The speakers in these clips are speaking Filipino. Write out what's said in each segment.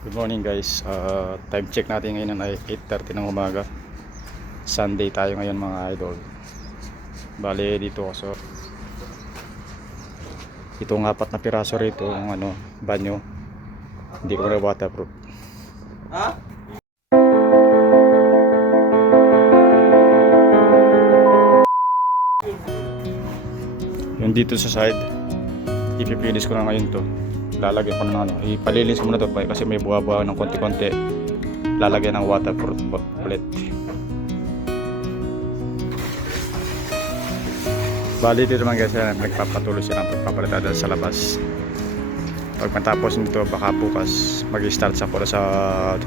Good morning guys. Time check natin ngayon ay 8:30 ng umaga. Sunday tayo ngayon mga idol. Bale dito so itong apat na piraso rito ang banyo. Hindi ko na waterproof. Ha? Yung dito sa side, ipipilis ko na ngayon to. Lalagyan ko na ipalinis ko muna to kasi may buwa-buwa ng konti-konti. Lalagyan ng waterproof ulit. Bali dito naman guys, nagpapatuloy sila ng pagpapalitan sa labas. Pag matapos nito baka bukas mag-start sa pula sa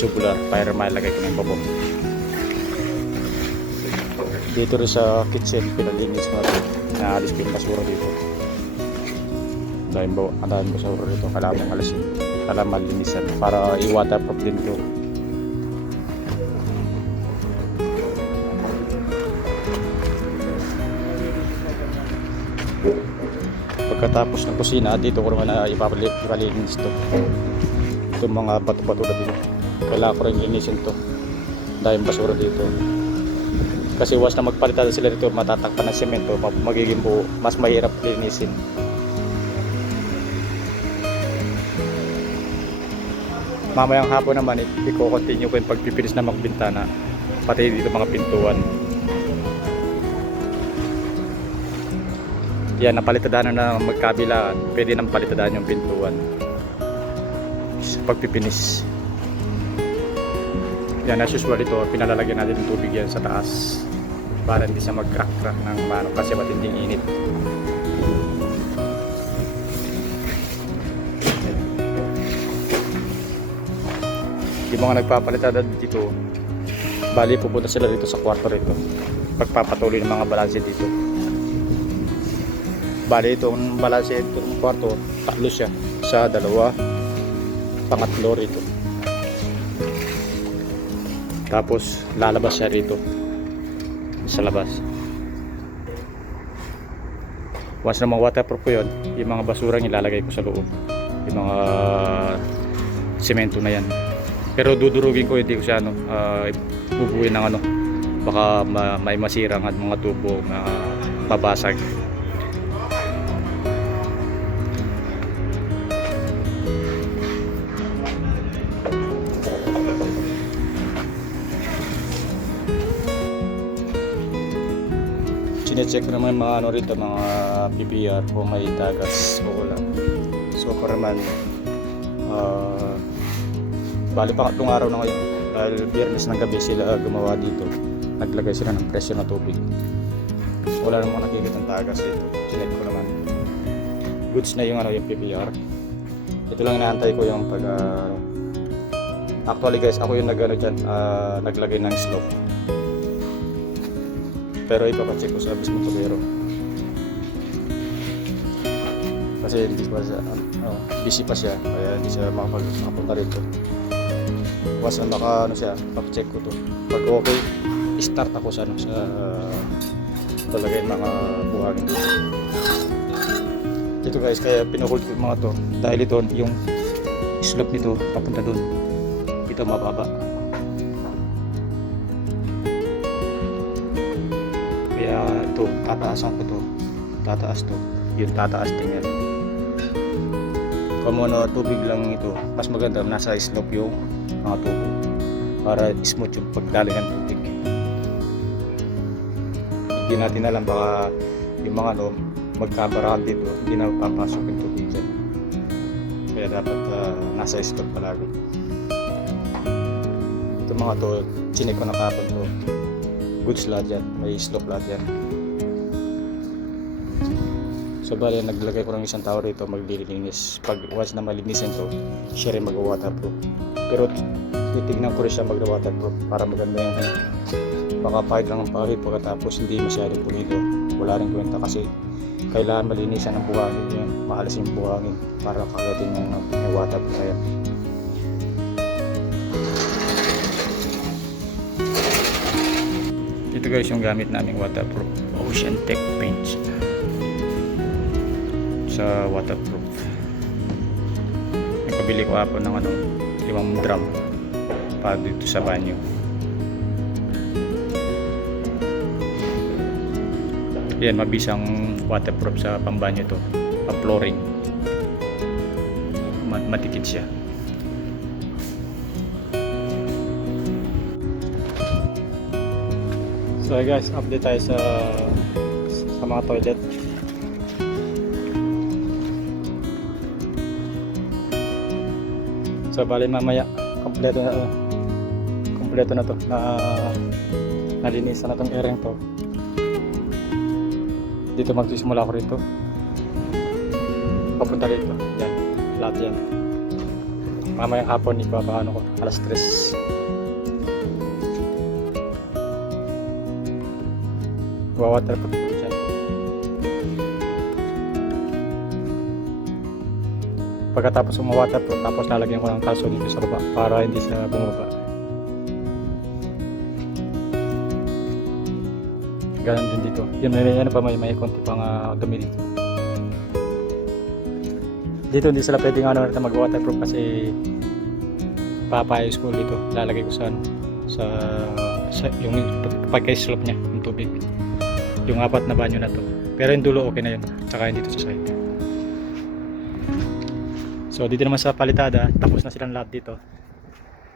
tubular para mailagay ko ng bubong. Dito rin sa kitchen pinalinis ko na naalis ko yung basura dito. Dahil ang basura dito kailangan mong alisin, kailangan malinisan para i-waterproof din ito. Pagkatapos ng kusina, dito ko naman na ipapalinis ito. Itong mga bato-bato na dito kailangan ko rin linisin ito dahil basura dito. Kasi once na magpalitan sila dito, matatakpan ng semento, magiging buo, mas mahirap linisin. Mamayang hapon naman, i-continue ko yung pagpipilis na mga bintana, pati dito mga pintuan. Yan, napalitadaan na magkabilaan, pwede nang palitadaan yung pintuan sa pagpipinis. Yan, as usual ito, pinalalagyan natin ng tubig yan sa taas para hindi siya mag-crack-crack ng mano kasi matinding init. Yung mga nagpapalitan dito, bali pupunta sila dito sa kwarto rito pagpapatuloy ng mga balanse dito. Bali itong balanse dito ng kwarto, tatlo siya sa dalawa, pangatlo rito. Tapos lalabas siya rito sa labas. Once na mga waterproof ko yun, yung mga basurang ilalagay ko sa loob, yung mga semento na yan. Pero dudurugin ko, hindi ko siya bubuin ng baka may masirang at mga tubo na babasag. Sinecheck ko naman mga rito, mga PPR kung may tagas o wala. So para naman bali pangatlong araw na ngayon dahil biyernes ng gabi sila gumawa dito, naglagay sila ng presyo na tubig. Wala namang nakikita ng tagas dito. Sinecheck ko naman goods na yung yung PPR. Ito lang inaantay ko yung pag actually guys, ako yung naglagay ng slope. Pero ito kasi ko sa mismo tubero kasi hindi pa siya busy pa siya kaya hindi siya makapunta rito. Once na siya, pag-check ko to, pag okay, start ako sa talagay mga buhangin dito guys. Kaya pinuhold ko mga to dahil ito yung slope nito papunta doon, ito mababa. Kaya ito, tataasan ko to, tataas to, yun tataas din yan. Kung tubig lang ito, mas maganda nasa slope yung mga tubo para smooth yung pagdaloy ng tubig. Hindi natin alam, baka yung mga magkabarahan dito, hindi na papasok yung tubig dyan. Kaya dapat nasa slope palagi. Ito mga to, chinek ko na kapag to, goods lahat yan, may slope lahat yan. So bali, naglagay ko ng isang tao rito maglilinis. Pag once na malinisin to, siya rin mag-waterproof. Pero titignan ko rin siya mag-waterproof para maganda yung baka pahit lang ang pahit pagkatapos hindi masyadong pulido. Wala rin kwenta kasi kailangan malinisan ng buhangin yun, maalas yung buhangin para kagatin yung waterproof na yan. Ito guys yung gamit naming waterproof Ocean Tech paints sa waterproof. pabili ko hapon ng 5 drum para dito sa banyo. Yan, mabisang waterproof sa pambanyo to, pang flooring. Matikid siya. So guys, update tayo sa mga toilet. So bali mamaya kompleto na to, nalinisan na tong area to. Dito magsisimula ko rito. Papunta rito. Yan, lahat yan. Mamayang hapon ipapaano ko, alas 3. Wawaterproof ko siya. Pagkatapos waterproof, tapos lalagyan ko ng kalso dito sa baba para hindi siya bumaba. Ganon din dito. Yun, may konti pang dumi dito. Dito hindi sila pwedeng mag-waterproof kasi papayos ko dito. Lalagay ko sa yung pagka-slope niya, yung tubig. Yung 4 na banyo na to. Pero yung dulo okay na yun. Tsaka yung dito sa side. So dito naman sa palitada, tapos na silang lahat dito.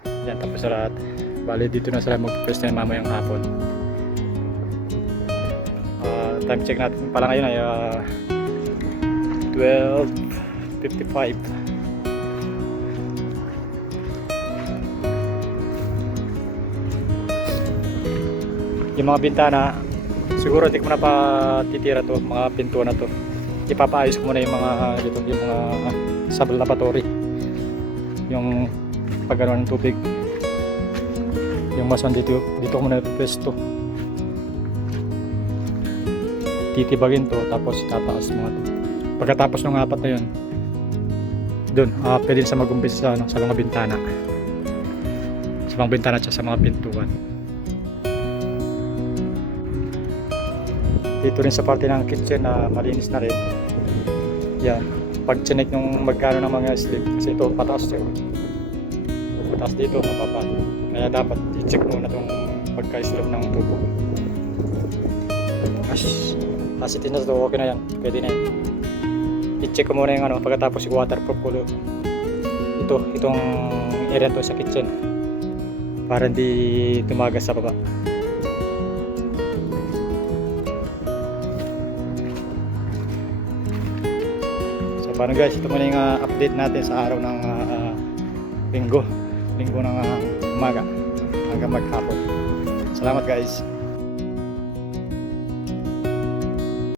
Yan, tapos na lahat. Bali dito na sila mag-press na mamayang hapon. Time check natin pala ngayon ay 12:55. Yung mga bintana siguro hindi ko na pa titira to, mga pintuan na to. Ipapaayos ko muna yung mga dito, yung mga sable lavatory, yung paggawa ng tubig, yung mason dito ko muna ipesto. Titibagin to, tapos tataas mga to. Pagkatapos ng 4 na yun, dun pwede sa mag-umpisa sa mga bintana, at sa mga pintuan. Dito rin sa parte ng kitchen na malinis na rin. Yan, pag chinek nung magkano ng mga slip, kasi ito pataas siya, pataas dito, mababa, kaya dapat i-check muna itong pagka-slip ng tubo. Kasi tinas to, okay na yan, pwede na yan. I-check ko muna yung pagkatapos yung waterproof ko itong area to sa kitchen para hindi tumagas sa baba. So paano guys, ito muna yung update natin sa araw ng linggo ng umaga hanggang maghapon. Salamat guys.